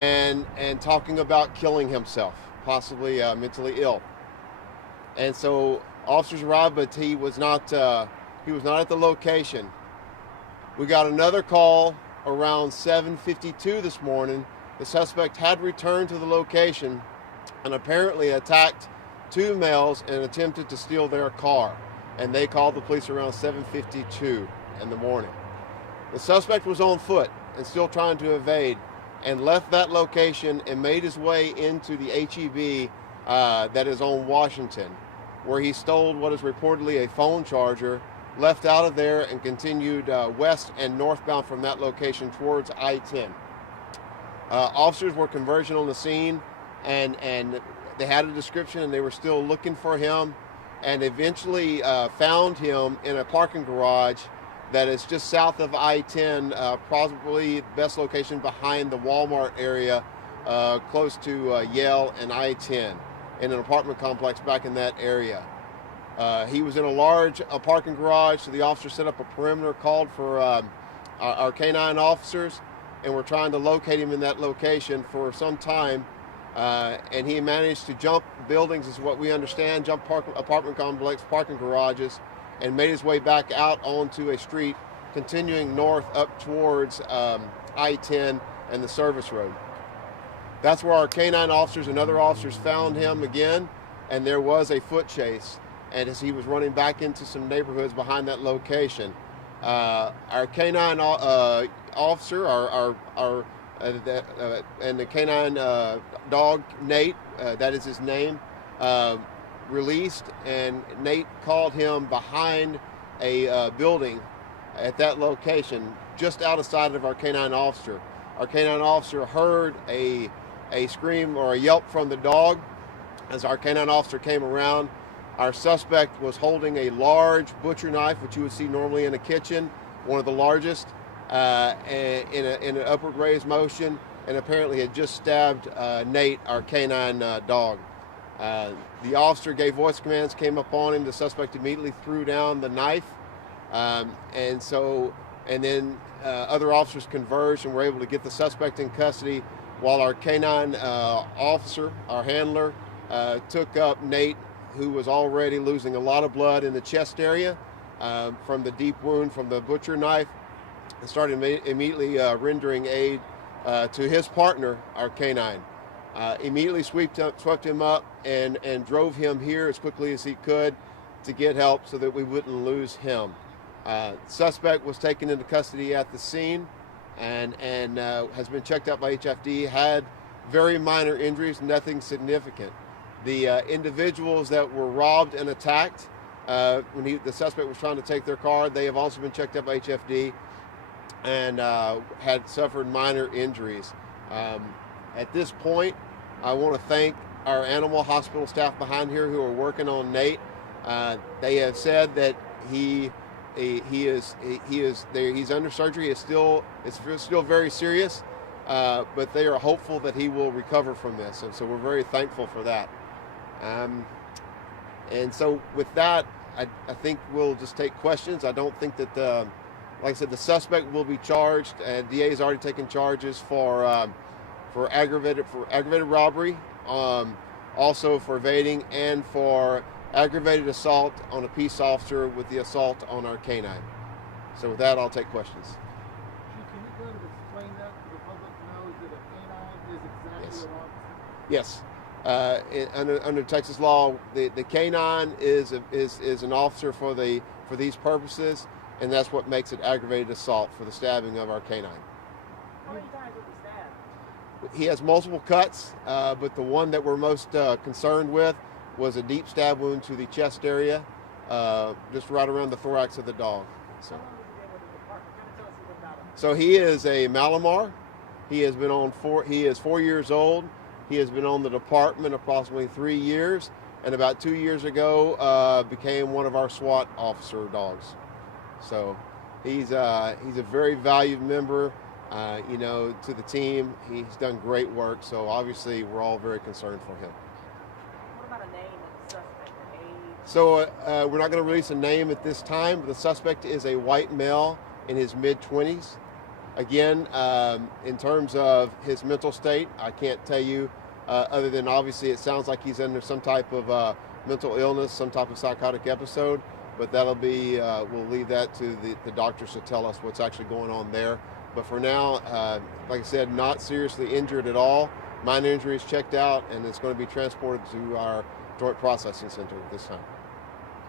and talking about killing himself, possibly mentally ill. And so officers arrived, but he was not at the location. We got another call around 7:52 this morning. The suspect had returned to the location and apparently attacked two males and attempted to steal their car. And they called the police around 7:52 in the morning. The suspect was on foot and still trying to evade, and left that location and made his way into the HEB that is on Washington, where he stole what is reportedly a phone charger, left out of there, and continued west and northbound from that location towards I-10. Officers were converging on the scene, and they had a description, and they were still looking for him, and eventually found him in a parking garage that is just south of I-10, probably the best location behind the Walmart area, close to Yale and I-10, in an apartment complex back in that area. He was in a large parking garage, so the officer set up a perimeter, called for our K-9 officers, and we're trying to locate him in that location for some time. And he managed to jump buildings, is what we understand, jump apartment complex, parking garages, and made his way back out onto a street, continuing north up towards I-10 and the service road. That's where our K-9 officers and other officers found him again, and there was a foot chase, and as he was running back into some neighborhoods behind that location. Our K-9 officer, and the K-9 dog, Nate, that is his name, released, and Nate called him behind a building at that location, just outside of our K-9 officer. Our K-9 officer heard a scream or a yelp from the dog. As our K-9 officer came around, our suspect was holding a large butcher knife, which you would see normally in a kitchen, one of the largest, in an upward raised motion, and apparently had just stabbed Nate, our K-9 dog. The officer gave voice commands, came up on him. The suspect immediately threw down the knife, and then other officers converged and were able to get the suspect in custody, while our K-9 officer, our handler, took up Nate, who was already losing a lot of blood in the chest area from the deep wound from the butcher knife, and started immediately rendering aid to his partner, our K-9. Immediately swept him up and drove him here as quickly as he could to get help so that we wouldn't lose him. Suspect was taken into custody at the scene and has been checked out by HFD, had very minor injuries, nothing significant. The individuals that were robbed and attacked when the suspect was trying to take their car, they have also been checked out by HFD and had suffered minor injuries. At this point, I want to thank our animal hospital staff behind here who are working on Nate. They have said that he's under surgery. It's still very serious, but they are hopeful that he will recover from this, and so we're very thankful for that. And so with that, I think we'll just take questions. I don't think that like I said, the suspect will be charged. DA has already taken charges for aggravated robbery, also for evading, and for aggravated assault on a peace officer with the assault on our K-9. So with that, I'll take questions. Chief, can you kind of explain that to the public to know that a K-9 is exactly Yes. an officer? Yes. Under Texas law, the K-9 is an officer for these purposes, and that's what makes it aggravated assault for the stabbing of our K-9. How many times was he stabbed? He has multiple cuts, but the one that we're most concerned with was a deep stab wound to the chest area, just right around the thorax of the dog. So, How long has he been with the department? Kind of tell us a little about him. so he is a Malamar. He has been on he is 4 years old. He has been on the department approximately 3 years, and about 2 years ago became one of our SWAT officer dogs. So he's a very valued member, to the team. He's done great work. So obviously we're all very concerned for him. What about a name of the suspect or age? So we're not going to release a name at this time, but the suspect is a white male in his mid-20s. Again, in terms of his mental state, I can't tell you other than obviously it sounds like he's under some type of mental illness, some type of psychotic episode, but that'll be, we'll leave that to the doctors to tell us what's actually going on there. But for now, like I said, not seriously injured at all. Minor injuries checked out, and it's going to be transported to our joint processing center this time.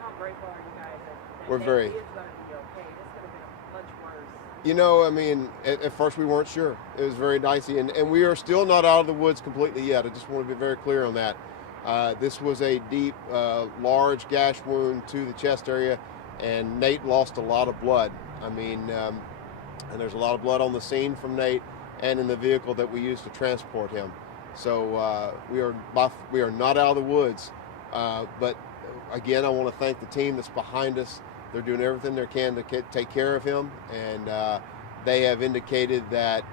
How grateful are you guys that We're that very- is going to be okay? This could have been much worse. You know, I mean, at first we weren't sure. It was very dicey, and we are still not out of the woods completely yet. I just want to be very clear on that. This was a deep, large gash wound to the chest area, and Nate lost a lot of blood. I mean, and there's a lot of blood on the scene from Nate and in the vehicle that we used to transport him. So we are not out of the woods. But again, I want to thank the team that's behind us. They're doing everything they can to take care of him, and they have indicated that,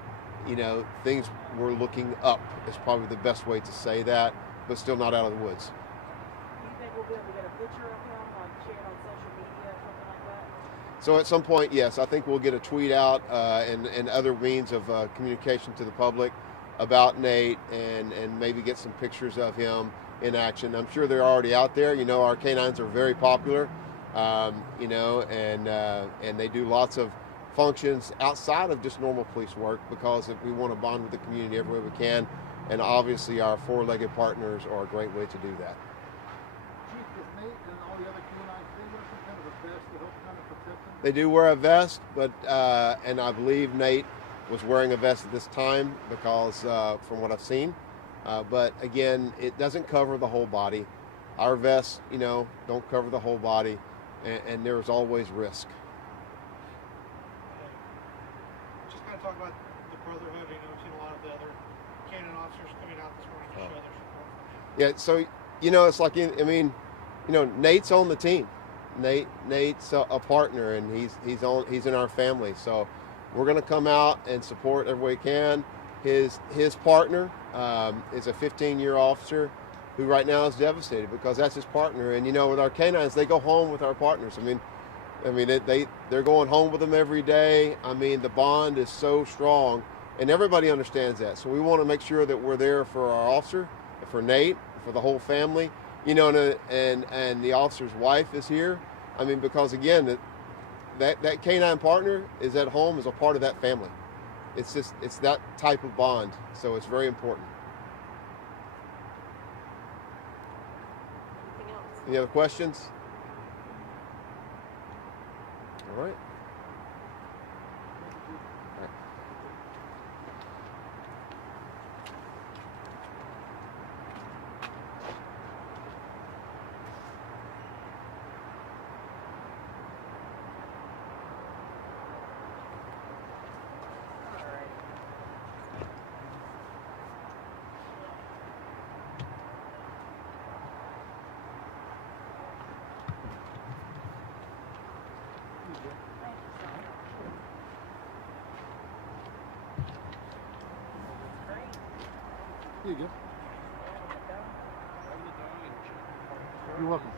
you know, things were looking up is probably the best way to say that, but still not out of the woods. Do you think we'll be able to get a picture of him, like shared on social media or something like that? So at some point, yes, I think we'll get a tweet out and other means of communication to the public about Nate and maybe get some pictures of him in action. I'm sure they're already out there. You know, our canines are very popular, you know, and they do lots of functions outside of just normal police work because we want to bond with the community every way we can. And obviously our four-legged partners are a great way to do that. Chief, does Nate and all the other canines, they wear some kind of a vest to help kind of protect them? They do wear a vest, but and I believe Nate was wearing a vest at this time because from what I've seen. But again, it doesn't cover the whole body. Our vests, you know, don't cover the whole body, and there is always risk. Just kind of talk about the brotherhood. You know, we've seen a lot of the other canine officers coming out this morning to show their support. Yeah, so you know, it's like I mean, you know, Nate's on the team. Nate's a partner, and he's in our family. So we're going to come out and support every way we can. His partner is a 15-year officer who right now is devastated because that's his partner. And you know, with our canines, they go home with our partners. I mean, they're going home with them every day. I mean, the bond is so strong, and everybody understands that. So we want to make sure that we're there for our officer, for Nate, for the whole family. You know, and the officer's wife is here. I mean, because again, that canine partner is at home as a part of that family. It's that type of bond. So it's very important. Anything else? Any other questions? All right. All right. Thank you so much. That's great. Here you go. Yeah, You're welcome.